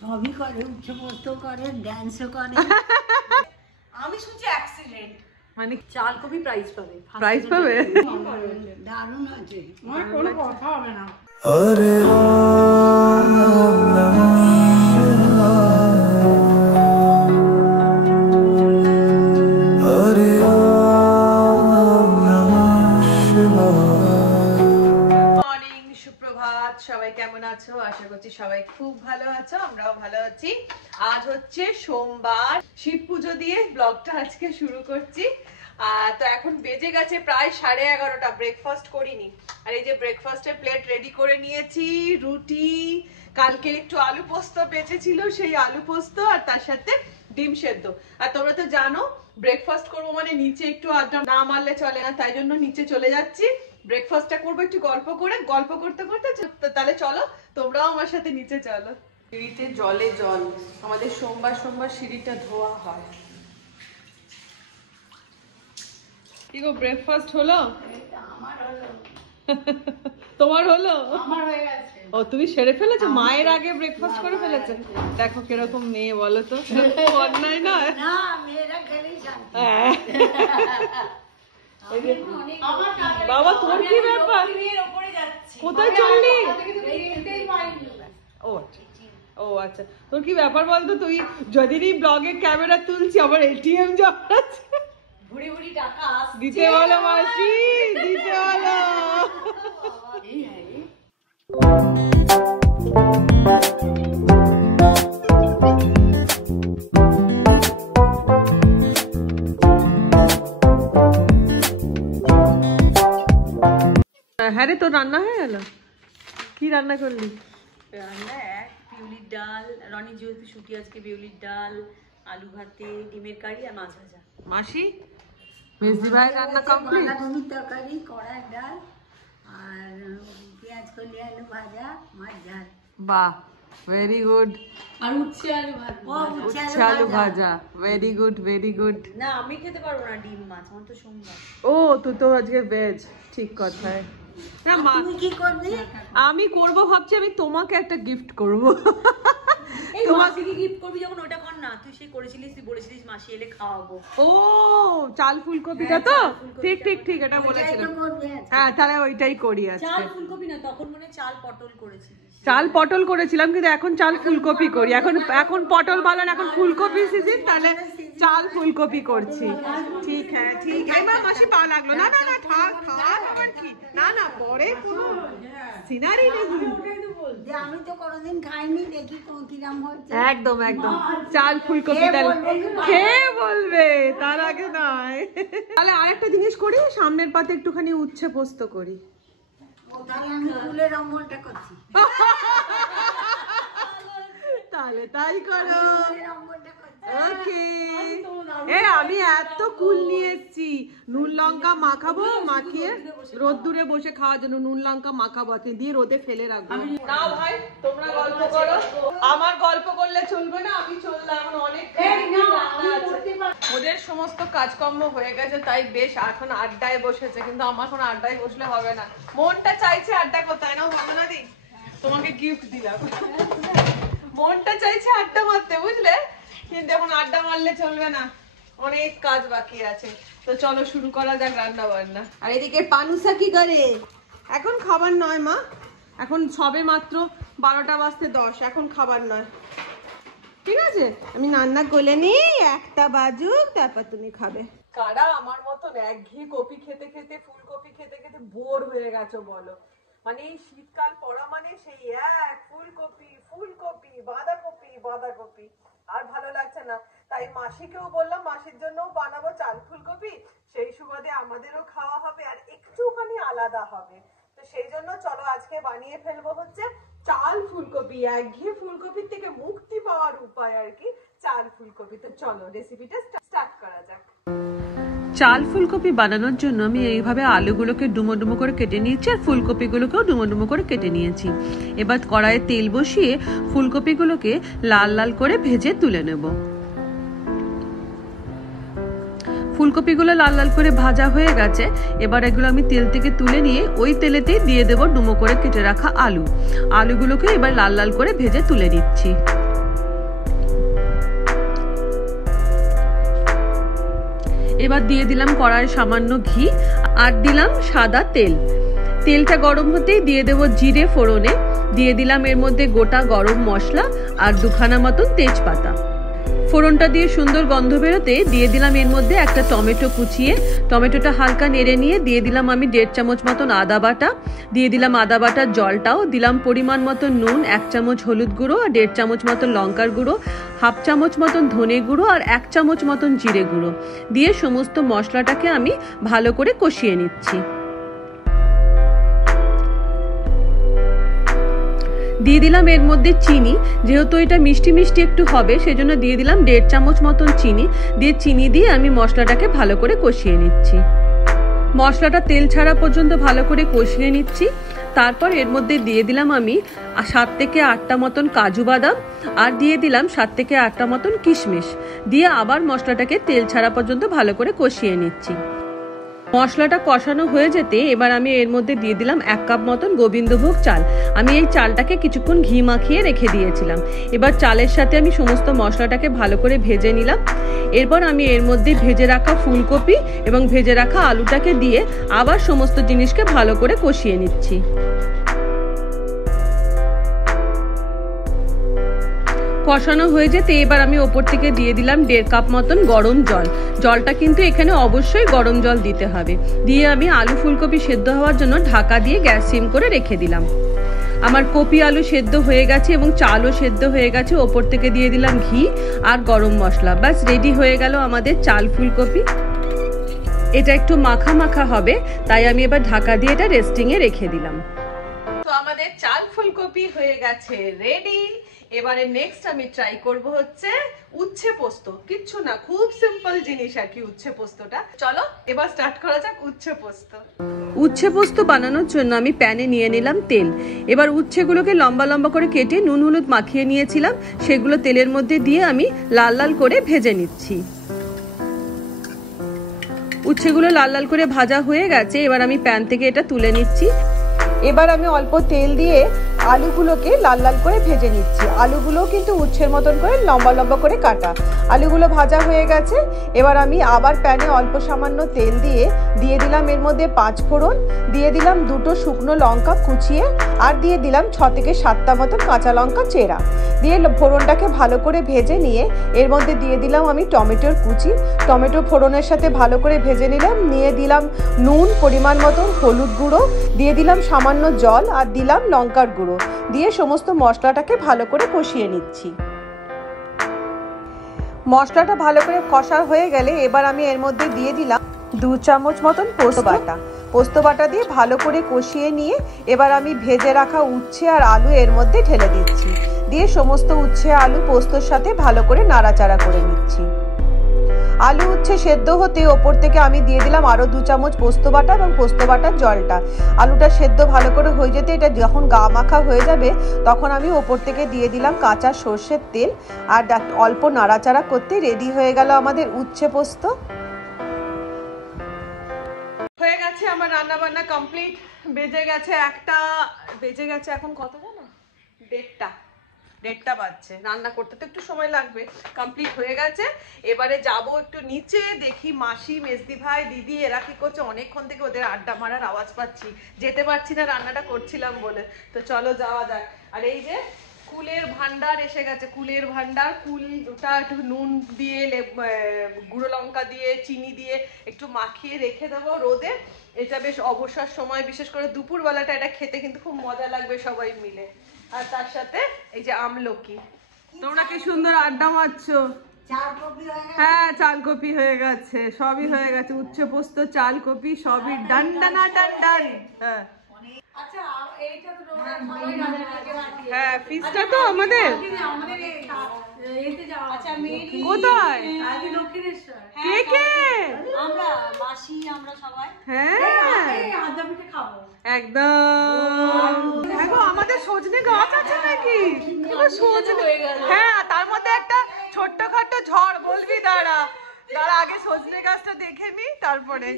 সবই করে, উচ্চ পোস্ত করে, ড্যান্সও করে। আমি শুনছি অ্যাক্সিডেন্ট, মানে চাল কপি প্রাইজ পাবে। প্রাইজ পাবে? দারুণ আছে, আমার কোনো কথা হবে না। সবাই কেমন আছো? আশা করছি সবাই খুব ভালো আছো, আমরাও ভালো আছি। আজ হচ্ছে সোমবার, শিব পুজো দিয়ে ব্লগটা আজকে শুরু করছি। তো এখন বেজে গেছে প্রায় 11:30। ব্রেকফাস্ট করিনি, আর এই যে ব্রেকফাস্টের প্লেট রেডি করে নিয়েছি। রুটি, কালকে একটু আলু পোস্ত বেঁচেছিল, সেই আলু পোস্ত, আর তার সাথে ডিম সেদ্ধ। আর তোমরা তো জানো ব্রেকফাস্ট করবো মানে নিচে একটু আড্ডা না মারলে চলে না, তাই জন্য নিচে চলে যাচ্ছি। ব্রেকফাস্টটা করবো একটু গল্প করে, গল্প করতে করতে। তাহলে চলো তোমরাও আমার সাথে নিচে চলো। সিঁড়িতে জলে জল, আমাদের সোমবার সোমবার সিঁড়িটা ধোয়া হয়। কি গো, ব্রেকফাস্ট হলো? আমার হলো। তোমার হলো? আমার হয়ে গেছে। ও, তুমি সেরে ফেলেছো? মায়ের আগে ব্রেকফাস্ট করে ফেলেছে। দেখো কিরকম মেয়ে বলো তো, অন্যায় নয়? না, মেয়েরা খেলেই শান্তি। হ্যাঁ। বাবা তোর কি ব্যাপার? কোথায় চললি? ও আচ্ছা, তোর কি ব্যাপার বলতো? তুই যদি ব্লগে ক্যামেরা তুলছি, আমার এটিএম জমা আছে, ভুড়ি ভুড়ি টাকা দিতে বলো মাসি, দিতে বলো। হ্যাঁ রে, তোর রান্না হয়ে গেল? কি রান্না করলি? রান্না বিউলির ডাল, রনি যেহেতু ছুটি আজকে, বিউলির ডাল, আলু ভাতে, ডিমের কারি আর মাছ ভাজা। মাসি, মেজদি ভাই রান্না কমপ্লিট? বাঁধাকপির তরকারি, কড়াই ডাল, আর পেঁয়াজ কলি আলু ভাজা, মাছ ঝাল। বাহ, ভেরি গুড। আর উচ্ছে আলু ভাজা। উচ্ছে আলু ভাজা, ভেরি গুড, ভেরি গুড। না, আমি খেতে পারবো না ডিম মাছ, আমার তো সোমবার। ও, তুই তো আজকে ভেজ, ঠিক কথাই। না মা, তুমি কি করবি? আমি করব ভাবছি, আমি তোমাকে একটা গিফট করব। তোমাকে কি গিফট করবি? যখন ওটা কর না, তুই সেই করেছিলিস, তুই বলেছিলিস মাসি এলে খাওয়াবো। ও, চাল ফুলকপিটা তো? ঠিক ঠিক ঠিক, এটা বলেছিলাম। হ্যাঁ, তাহলে ওইটাই করি আজকে। চাল ফুলকপি না, তখন মনে চাল পটল করেছিলিস। চাল পটল করেছিলাম, কিন্তু এখন চাল ফুলকপি করি। এখন পটল ভালো না, এখন ফুলকপি সিজন, তাহলে চাল ফুলকপি করছি। ঠিক, হ্যাঁ ঠিক। এবার মাসি পা লাগলো। না না না, থাক থাক, আবার কি? না না, পরে কোনো সিনারি নেই। আমি তো কোনোদিন খাইনি, দেখি তো কিরম হচ্ছে। একদম একদম, চাল ফুলকপি খেয়ে বলবে, তার আগে নয়। তাহলে আরেকটা জিনিস করি, সামনের পাতে একটুখানি উচ্ছে পোস্ত করি। তাহলে আমি ফুলের অম্বলটা করছি। তাহলে তাই করো। ফুলের অম্বলটা করছি। ওকে। আমি এত কুল নিয়ে এসেছি, নুন লঙ্কা মাখাবো, মাখিয়ে রোদ্দুরে বসে খাওয়ার জন্য নুন লঙ্কা মাখাবো, দিয়ে রোদে ফেলে রাখবো। না ভাই, তোমরা গল্প করো, আমার গল্প করলে চলবে না, আমি চললাম। অনেক ওদের সমস্ত কাজকর্ম হয়ে গেছে, তাই বেশ এখন আড্ডায় বসেছে, কিন্তু আমার এখন আড্ডায় বসলে হবে না। মনটা চাইছে আড্ডা কোথায় না, ভালো না দি? তোমাকে গিফট দিলাম। মনটা চাইছে আড্ডা মারতে, বুঝলে, কিন্তু এখন আড্ডা মারলে চলবে না, অনেক কাজ বাকি আছে। তো চলো শুরু করা যাক রান্না বান্না। আর এদিকে পানুসা কি করে? এখন খাবার নয় মা, এখন সবে মাত্র 12টা বাজতে 10, এখন খাবার নয়, ঠিক আছে? আমি রান্না করলে নি, 1টা বাজুক, তারপর তুমি খাবে। কারা আমার মতন একঘেয়ে কপি খেতে খেতে, ফুলকপি খেতে খেতে বোর হয়ে গেছো বলো? মানে এই শীতকাল পড়া মানে সেই এক ফুলকপি ফুলকপি, বাঁধাকপি বাঁধাকপি, আর ভালো লাগছে না। তাই মাসিকেও বললাম, মাসির জন্যও বানাবো চাল ফুলকপি, সেই সুবাদে আমাদেরও খাওয়া হবে আর একটুখানি আলাদা হবে। তো সেই জন্য চলো আজকে বানিয়ে ফেলবো হচ্ছে চাল ফুলকপি, একঘেয়ে ফুলকপির থেকে মুক্তি পাওয়ার উপায় আর কি, চাল ফুলকপি। তো চলো রেসিপিটা স্টার্ট করা যাক। চাল ফুলকপি বানানোর জন্য আমি এইভাবে আলুগুলোকে ডুমো ডুমো করে কেটে নিয়েছি, আর ফুলকপিগুলোকেও ডুমো ডুমো করে কেটে নিয়েছি। এবার কড়াইয়ে তেল বসিয়ে ফুলকপিগুলোকে লাল লাল করে ভেজে তুলে নেব। ফুলকপিগুলো লাল লাল করে ভাজা হয়ে গেছে, এবার এগুলো আমি তেল থেকে তুলে নিয়ে ওই তেলেতেই দিয়ে দেবো ডুমো করে কেটে রাখা আলুগুলোকে এবার লাল লাল করে ভেজে তুলে নিচ্ছি। এবার দিয়ে দিলাম কড়াইয়ে সামান্য ঘি আর দিলাম সাদা তেল। তেলটা গরম হতেই দিয়ে দেবো জিরে ফোড়নে, দিয়ে দিলাম এর মধ্যে গোটা গরম মশলা আর 2খানা মতন তেজপাতা। ফোড়নটা দিয়ে সুন্দর গন্ধ বেরোতে দিয়ে দিলাম এর মধ্যে একটা টমেটো কুচিয়ে, টমেটোটা হালকা নেড়ে নিয়ে দিয়ে দিলাম আমি 1.5 চামচ মতন আদা বাটা, দিয়ে দিলাম আদা বাটার জলটাও, দিলাম পরিমাণ মতন নুন, 1 চামচ হলুদ গুঁড়ো আর 1.5 চামচ মতন লঙ্কার গুঁড়ো, 1/2 চামচ মতন ধনে গুঁড়ো আর 1 চামচ মতন জিরে গুঁড়ো দিয়ে সমস্ত মশলাটাকে আমি ভালো করে কষিয়ে নিচ্ছি। দিয়ে দিলাম এর মধ্যে চিনি, যেহেতু এটা মিষ্টি মিষ্টি একটু হবে সেজন্য দিয়ে দিলাম 1.5 চামচ মতন চিনি, চিনি দিয়ে আমি মশলাটাকে ভালো করে কষিয়ে নিচ্ছি। মশলাটা তেল ছাড়া পর্যন্ত ভালো করে কষিয়ে নিচ্ছি। তারপর এর মধ্যে দিয়ে দিলাম আমি 7 থেকে 8টা মতন কাজু বাদাম আর দিয়ে দিলাম 7 থেকে 8টা মতন কিশমিশ দিয়ে আবার মশলাটাকে তেল ছাড়া পর্যন্ত ভালো করে কষিয়ে নিচ্ছি। মশলাটা কষানো হয়ে যেতে এবার আমি এর মধ্যে দিয়ে দিলাম 1 কাপ মতন গোবিন্দভোগ চাল। আমি এই চালটাকে কিছুক্ষণ ঘি মাখিয়ে রেখে দিয়েছিলাম। এবার চালের সাথে আমি সমস্ত মশলাটাকে ভালো করে ভেজে নিলাম। এরপর আমি এর মধ্যে ভেজে রাখা ফুলকপি এবং ভেজে রাখা আলুটাকে দিয়ে আবার সমস্ত জিনিসকে ভালো করে কষিয়ে নিচ্ছি। কষানো হয়ে যেতে এবার আমি ওপর থেকে দিয়ে দিলাম 1.5 কাপ মতন গরম জল। জলটা কিন্তু এখানে অবশ্যই গরম জল দিতে হবে। দিয়ে আমি আলু ফুলকপি সেদ্ধ হওয়ার জন্য ঢাকা দিয়ে গ্যাস সিম করে রেখে দিলাম। আমার কপি আলু সেদ্ধ হয়ে গেছে এবং চালও সেদ্ধ হয়ে গেছে। ওপর থেকে দিয়ে দিলাম ঘি আর গরম মশলা। ব্যাস রেডি হয়ে গেল আমাদের চাল ফুলকপি। এটা একটু মাখা মাখা হবে, তাই আমি এবার ঢাকা দিয়ে এটা রেস্টিংয়ে রেখে দিলাম। তো আমাদের চাল ফুলকপি হয়ে গেছে রেডি। এবারে নেক্সট আমি ট্রাই করব হচ্ছে উচ্ছে পোস্ত। কিচ্ছু না, খুব সিম্পল জিনিস আর কি উচ্ছে পোস্তটা। চলো এবার স্টার্ট করা যাক উচ্ছে পোস্ত। উচ্ছে পোস্ত বানানোর জন্য আমি প্যানে নিয়ে নিলাম তেল। এবার উচ্ছেগুলোকে লম্বা লম্বা করে কেটে নুন হলুদ মাখিয়ে নিয়েছিলাম, সেগুলো তেলের মধ্যে দিয়ে আমি লাল লাল করে ভেজে নিচ্ছি। উচ্ছেগুলো লাল লাল করে ভাজা হয়ে গেছে। এবার আমি প্যান থেকে এটা তুলে নিচ্ছি। এবার আমি অল্প তেল দিয়ে আলুগুলোকে লাল লাল করে ভেজে নিচ্ছি। আলুগুলো কিন্তু উচ্ছের মতন করে লম্বা লম্বা করে কাটা। আলুগুলো ভাজা হয়ে গেছে। এবার আমি আবার প্যানে অল্প সামান্য তেল দিয়ে দিলাম এর মধ্যে 5 ফোড়ন, দিয়ে দিলাম 2টো শুকনো লঙ্কা কুচিয়ে আর দিয়ে দিলাম 6 থেকে 7টা মতন কাঁচা লঙ্কা চেরা। দিয়ে ফোড়নটাকে ভালো করে ভেজে নিয়ে এর মধ্যে দিয়ে দিলাম আমি টমেটোর কুচি। টমেটো ফোড়নের সাথে ভালো করে ভেজে নিলাম। নিয়ে দিলাম নুন পরিমাণ মতন, হলুদ গুঁড়ো, দিয়ে দিলাম সামান্য জল আর দিলাম লঙ্কার গুঁড়ো দিয়ে সমস্ত মশলাটাকে ভালো করে কষিয়ে নিচ্ছি। মশলাটা ভালো করে কষা হয়ে গেলে এবার আমি এর মধ্যে দিয়ে দিলাম 2 চামচ মতন পোস্ত বাটা। পোস্ত বাটা দিয়ে ভালো করে কষিয়ে নিয়ে এবার আমি ভেজে রাখা উচ্ছে আর আলু এর মধ্যে ঢেলে দিচ্ছি। দিয়ে সমস্ত উচ্ছে আলু পোস্তর সাথে ভালো করে নাড়াচাড়া করে নিচ্ছি। আলু উচ্ছে সেদ্ধ হতে ওপর থেকে আমি দিয়ে দিলাম আরও 2 চামচ পোস্ত বাটা এবং পোস্ত বাটার জলটা। আলুটা সেদ্ধ ভালো করে হয়ে যেতে এটা যখন গা মাখা হয়ে যাবে তখন আমি ওপর থেকে দিয়ে দিলাম কাঁচা সর্ষের তেল আর অল্প নাড়াচাড়া করতে রেডি হয়ে গেল আমাদের উচ্ছে পোস্ত। হয়ে গেছে আমার রান্না বান্না কমপ্লিট। বেজে গেছে এখন কত জানো? 1:30 বাজছে। রান্না করতে তো একটু সময় লাগবে। কমপ্লিট হয়ে গেছে। এবারে যাব একটু নিচে, দেখি মাসি, মেজদি ভাই, দিদি এরা কি করছে। অনেকক্ষণ থেকে ওদের আড্ডা মারার আওয়াজ পাচ্ছি, যেতে পারছি না রান্নাটা করছিলাম বলে। তো চলো যাওয়া যাক। আর এই যে কুলের ভান্ডার এসে গেছে। কুলের ভান্ডার, কুলটা একটু নুন দিয়ে গুঁড়ো লঙ্কা দিয়ে চিনি দিয়ে একটু মাখিয়ে রেখে দেবো রোদে। এটা বেশ অবসর সময়, বিশেষ করে দুপুরবেলাটা এটা খেতে কিন্তু খুব মজা লাগবে সবাই মিলে। আর তার সাথে এই যে আমলকি। তোমরা কি সুন্দর আড্ডা মারছো। হ্যাঁ, চাল কপি হয়ে গেছে, সবই হয়ে গেছে। উচ্ছে পোস্ত, চাল কপি সবই ডান ডানা ডান ডান। হ্যাঁ হ্যাঁ, ফিসটা তো আমাদের কোথায়? কে কে? আমরা মাসি, আমরা সবাই। হ্যাঁ একদম। দেখো আমাদের সজনে গাছ আছে নাকি? হ্যাঁ, তার মধ্যে একটা ছোট্টখাটো ঝড়। বলবি দাঁড়া আগে সজনে গাছটা দেখে নি, তারপরে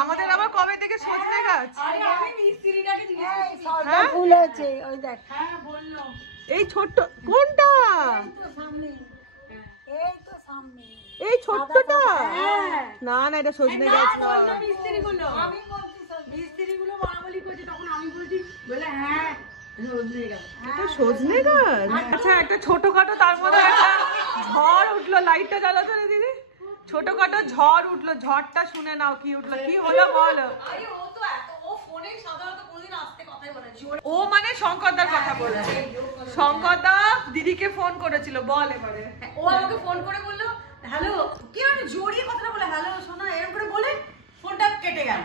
আমাদের আবার কবে থেকে সজনে গাছ। এই ছোট্ট কোনটা? এই ছোট্টটা? না না, এটা সজনে গাছ না। মিস্ত্রিগুলো আমি বলছি মিস্ত্রিগুলো মারামারি করছে, তখন আমি বলছি বলে হ্যাঁ সজনে গাছ। এটা সজনে গাছ? আচ্ছা, একটা ছোটখাটো, তার মধ্যে একটা ঝড় উঠলো। লাইটটা জ্বালাতো না দিদি? ছোটখাটো ঝড় উঠলো, ঝড়টা শুনে নাও কি উঠলো, কি হলো বলো। ও মানে শঙ্করদার কথা বলছে। শঙ্করদা দিদিকে ফোন করেছিল, বল এবারে। ও আমাকে ফোন করে বললো হ্যালো, কি আর জড়িয়ে কথাটা বলে হ্যালো শোনা এরকম করে বলে ফোনটা কেটে গেল।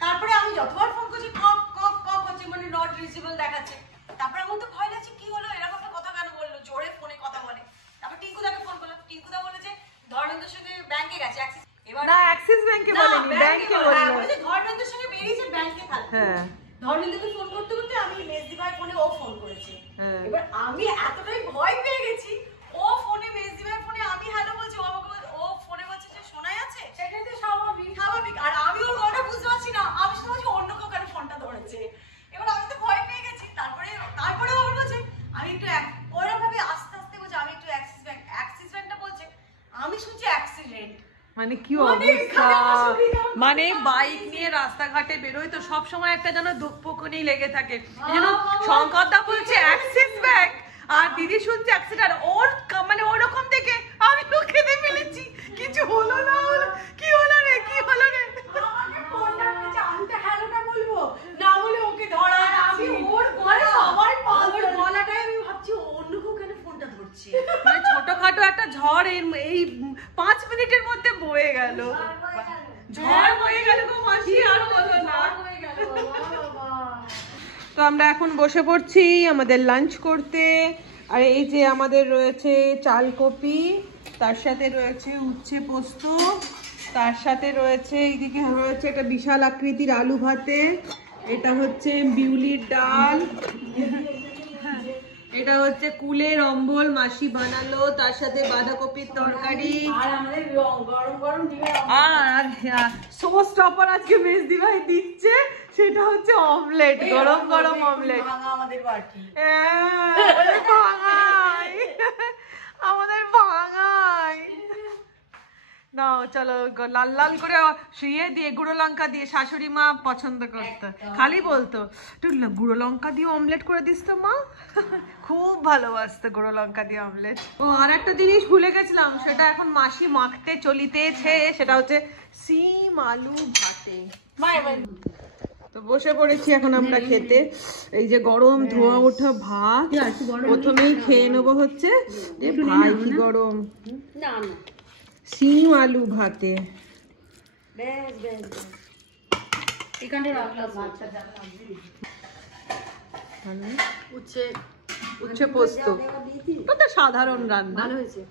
তারপরে আমি যতবার ফোন করছি কক কক কক হচ্ছে, মানে নট রিচেবল দেখাচ্ছে। তারপরে আমার তো ভয় লাগছে, কি হলো এরকম একটা কথা কেন বললো, জোরে ফোনে কথা বলে। তারপর টিঙ্কুদাকে ফোন করলাম, টিঙ্কুদা বলে যে ধর্মেন্দ্রের সঙ্গে ব্যাংকে গেছে, অ্যাক্সিস। এবার না, অ্যাক্সিস ব্যাংকে বলেনি, ব্যাংকে বললো। বলেছে ধর্মেন্দ্রের সঙ্গে বেরিয়েছে ব্যাংকে থাকবে। হ্যাঁ, ধর্মেন্দ্রকে ফোন করতে করতে আমি মেজদি ভাই ফোনে ও ফোন করেছে। হ্যাঁ। এবার আমি এতটাই ভয় পেয়ে গেছি, ও ফোনে মেজদি ভাই ফোনে আমি হ্যালো বলছি, ও আমাকে ও ফোনে বলছে যে শোনা যাচ্ছে। সেটাই তো স্বাভাবিক। স্বাভাবিক। আর আমি ওর গলাটা বুঝতে পারছি না, আমি শুধু বলছি অন্য কেউ কেন ফোনটা ধরেছে। এবার আমি তো ভয় পেয়ে গেছি। তারপরে ও বলছে আমি একটু ওরকম ভাবে আস্তে আস্তে বলছে আমি একটু অ্যাক্সিস ব্যাংকটা বলছে, আমি শুনছি অ্যাক্সিডেন্ট। মানে কি অবস্থা! মানে বাইক নিয়ে রাস্তাঘাটে বেরোয় তো সব সময় একটা যেন দুঃখনি লেগে থাকে। এই জন্য শঙ্করদা বলছে অ্যাক্সিস ব্যাংক, আর দিদি শুনছে অ্যাক্সিডেন্ট। ওর মানে ওরকম দেখে আমি তো খেতে ফেলেছি, কিছু হলো না। কি হলো রে, কি হলো রে? আমাকে ফোনটা করেছে, আমি তো হ্যালোটা বলবো না বলে ওকে ধরা। আর আমি ওর মানে গলা সবাই ওর গলাটাই আমি ভাবছি অন্য কেউ কেন ফোনটা ধরছে। মানে ছোটখাটো একটা ঝড় এই 5 মিনিটের মধ্যে বয়ে গেল। ঝড় বয়ে গেল গো মাসি, আর হলো না। তো আমরা এখন বসে পড়ছি আমাদের লাঞ্চ করতে। আর এই যে আমাদের রয়েছে চালকপি, তার সাথে রয়েছে উচ্ছে পোস্ত, তার সাথে রয়েছে এইদিকে রয়েছে একটা বিশাল আকৃতির আলু ভাতে, এটা হচ্ছে বিউলির ডাল, এটা হচ্ছে কুলের অম্বল মাসি বানালো, তার সাথে বাঁধাকপির তরকারি, আর আমাদের গরম গরম ডিমের আর সোস টপার আজকে মেজদি ভাই দিচ্ছে, সেটা হচ্ছে অমলেট, গরম গরম অমলেট। আমাদের বাড়ি ভাঙাই, আমাদের ভাঙাই। না চলো, লাল লাল করে শুয়ে দিয়ে গুঁড়ো লঙ্কা দিয়ে শাশুড়ি মা পছন্দ করতো, খালি বলতো তুই গুঁড়ো লঙ্কা দিয়ে অমলেট করে দিস তো মা। খুব ভালোবাসতো গুঁড়ো লঙ্কা দিয়ে অমলেট। ও আর একটা জিনিস ভুলে গেছিলাম, সেটা এখন মাসি মাখতে চলিতেছে, সেটা হচ্ছে সিম আলু ভাতে। তো বসে পড়েছি এখন আমরা খেতে। এই যে গরম ধোয়া ওঠা ভাত, প্রথমেই খেয়ে নেবো হচ্ছে ভাই কি গরম না না সিম আলু ভাতে। বেশ বেশ এখানে রাখলাম ভাতটা উচ্ছে উচ্ছে পোস্ত, কত সাধারণ রান্না। ভালো হয়েছে।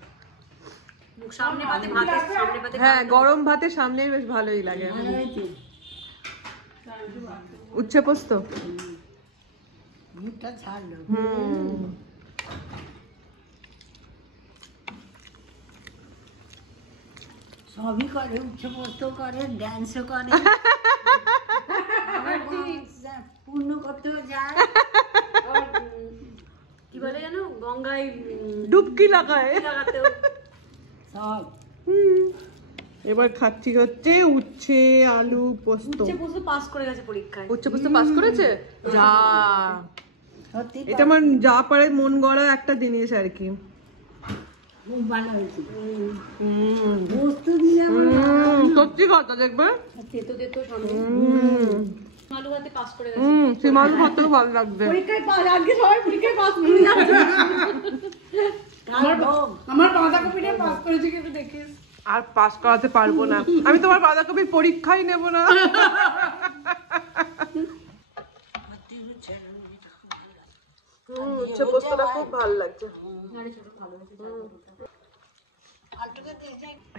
সামনে পাতে ভাত, সামনে পাতে হ্যাঁ, গরম ভাতের সামনে বেশ ভালোই লাগে। উচ্ছে পোস্ত মুখটা ছাড়লো। সবই করে, উচ্ছে পোস্ত করে, ড্যান্সও করে, পূর্ণ করতেও যায়। কি বলে জানো, গঙ্গায় ডুবকি লাগায় লাগাতেও। সব এবার খাচ্ছি হচ্ছে উচ্ছে আলু পোস্ত। উচ্ছে পোস্ত পাস করে গেছে পরীক্ষায়। উচ্ছে পোস্ত পাস করেছে যা, সত্যি এটা আমার যা পারে মন গড়া একটা জিনিস আর কি। খুব ভালো হয়েছে। পোস্ত দিলে সত্যি কথা, দেখবে তেতো তেতো সামনে আলু ভাতে পাস করে গেছে। সীমালু ভাতও ভালো লাগবে। পরীক্ষায় পাস, আজকে সবাই পরীক্ষায় পাস করে যাচ্ছে। আমার বাঁধাকপিটা পাস করেছে কিন্তু দেখিস। আর পাস করাতে পারবো না আমি, তোমার বাঁধাকপির পরীক্ষাই নেব না। উচ্ছে পোস্তটা খুব ভালো লাগছে।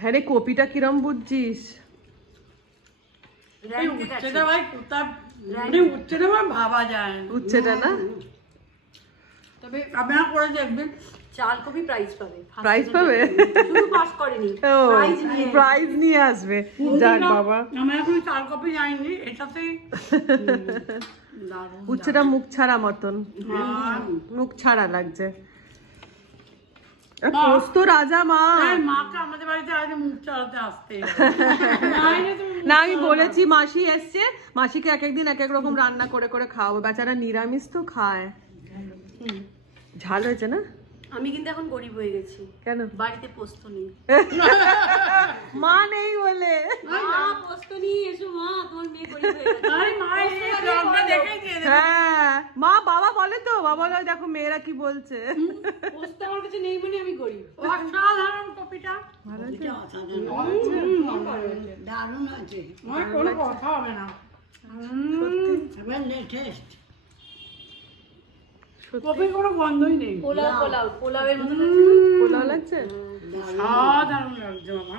হ্যাঁ রে, কপিটা কিরম বুঝছিস? উচ্ছেটা ভাই কোথায়, উচ্ছেটা ভাই ভাবা যায় না। উচ্ছেটা না, তবে আপনারা করে দেখবেন, চালকপি প্রাইজ পাবে। প্রাইজ পাবে, শুধু পাস করেনি, প্রাইজ নিয়ে আসবে। যাক বাবা, আমরা এখন চাল কপি যাইনি, এটাতেই উচ্ছেটা মুখ ছাড়া মতন, মুখ ছাড়া লাগছে। পোস্ত রাজা মা। মাকে আমাদের বাড়িতে আজ মুখ চালাতে আসতে না আমি বলেছি মাসি এসছে, মাসিকে এক একদিন এক এক রকম রান্না করে করে খাওয়াবো, বেচারা নিরামিষ তো খায়। ঝাল হয়েছে না? আমি কিন্তু এখন গরিব হয়ে গেছি। কেন? বাড়িতে পোস্ত নেই। মা নেই বলে। মা পোস্ত নিয়ে এসো মা, তোমার মেয়ে গরিব হয়ে গেছে। হ্যাঁ মা বাবা বলে তো, বাবা বলে দেখো মেয়েরা কি বলছে। পোস্ত আমার কাছে নেই মানে আমি গরিব। অসাধারণ কপিটা ভালো আছে? দারুণ আছে, কোনো কথা হবে না। কপির কোনো গন্ধই নেই। পোলাওয়ের মতো পোলাও লাগছে? সাধারণ লাগছে বাবা।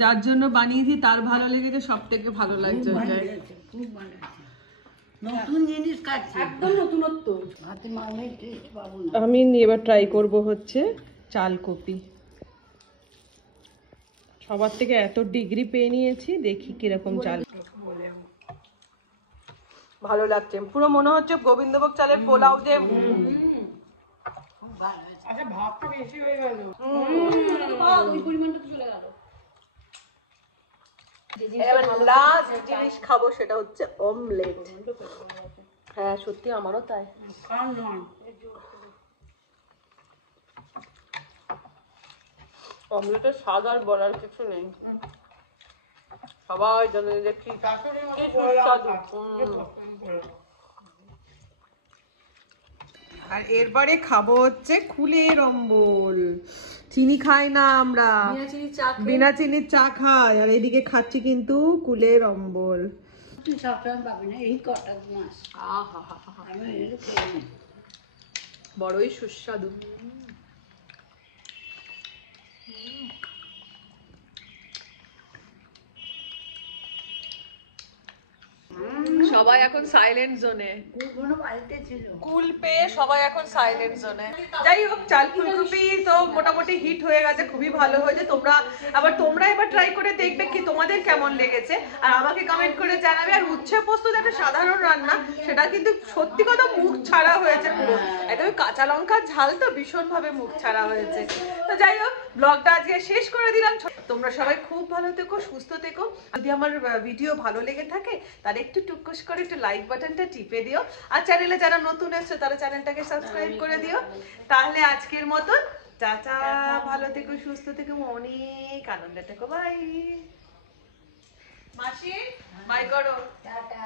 যার জন্য বানিয়েছি তার ভালো লেগেছে, সব থেকে ভালো লাগছে ওটাই। খুব ভালো আছে, নতুন জিনিস খাচ্ছি, একদম নতুনত্ব। হাতে মামের টেস্ট পাবো না। আমি এবার ট্রাই করব হচ্ছে চাল কপি। সবার থেকে এত ডিগ্রি পেয়ে নিয়েছি, দেখি কিরকম চাল। ভালো লাগছে, পুরো মনে হচ্ছে গোবিন্দভোগ চালের পোলাও যে। আচ্ছা ভাতটা বেশি হয়ে গেল। ওই পরিমাণটা তো চলে গেল। এবার লাস্ট জিনিস খাবো, সেটা হচ্ছে অমলেট। হ্যাঁ সত্যি আমারও তাই। অমলেটের স্বাদ আর বলার কিছু নেই, সবাই জানে যে কি সুস্বাদু। আর এরপরে খাবো হচ্ছে কুলের অম্বল। চিনি খাই না আমরা, বিনা চিনির চা খাই, আর এদিকে খাচ্ছি কিন্তু কুলের অম্বল। তুই সবসময় পাবি না, এই কটা মাস আমি এর খেয়ে নিই। বড়ই সুস্বাদু। সবাই এখন সাইলেন্ট জোনে, কোনো বাড়িতে ছিল কুল পেয়ে সবাই এখন সাইলেন্ট জোনে। যাই হোক, চাল ফুলকপি তো মোটামুটি হিট হয়ে গেছে, খুবই ভালো হয়েছে। তোমরা এবার ট্রাই করে দেখবে কি তোমাদের কেমন লেগেছে, আর আমাকে কমেন্ট করে জানাবে। আর উচ্ছে পোস্ত তো একটা সাধারণ রান্না, সেটা কিন্তু সত্যি কথা মুখ ছাড়া হয়েছে পুরো, একদম কাঁচা লঙ্কার ঝাল তো ভীষণ ভাবে মুখ ছাড়া হয়েছে। তো যাই হোক, ব্লগটা আজকে শেষ করে দিলাম। তোমরা সবাই খুব ভালো থেকো, সুস্থ থেকো। যদি আমার ভিডিও ভালো লেগে থাকে তাহলে একটু টুকুস করে একটু লাইক বাটনটা টিপে দিও, আর চ্যানেলে যারা নতুন এসেছো তারা চ্যানেলটাকে সাবস্ক্রাইব করে দিও। তাহলে আজকের মতন টাটা, ভালো থেকো, সুস্থ থেকো, অনেক আনন্দে থেকো। বাই। মাসি বাই করো। টাটা।